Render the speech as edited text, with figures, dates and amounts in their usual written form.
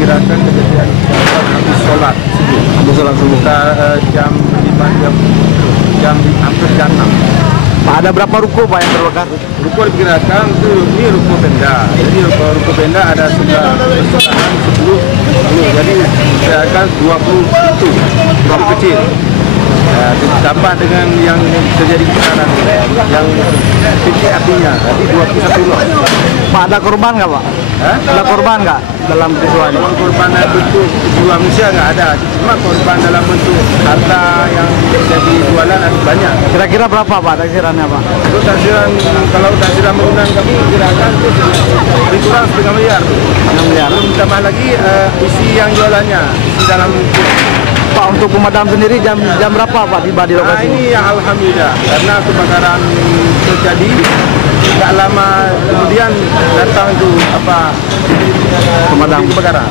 Kirakan kejadian habis sholat subuh. Habis sholat subuh. Jam 5 jam hampir jam 6. Pak, ada berapa ruko Pak yang terbakar? Ruko diperkirakan itu ini ruko Pemda. Jadi ruko Pemda ada sebelah persekitaran 10. Jadi diperkirakan 20 itu ruko kecil. Ya, ditambah dengan yang terjadi kebakaran yang titik apinya, jadi 21 lot. Pak, ada korban nggak Pak? Ada korban nggak dalam peristiwa ini? Kalau korban dalam bentuk jiwa manusia nggak ada, cuma korban dalam bentuk harta yang jadi jualan ada banyak. Kira-kira berapa Pak taksirannya Pak? Untuk taksiran, kalau taksiran bangunan kami kirakan itu lebih kurang setengah miliar. 6 miliar. Belum tambah lagi isi yang jualannya, isi dalam. Pak, untuk pemadam sendiri jam berapa Pak tiba di Nah, lokasi? ini yang alhamdulillah karena kebakaran terjadi nggak lama kemudian datang itu apa Pemadam kebakaran.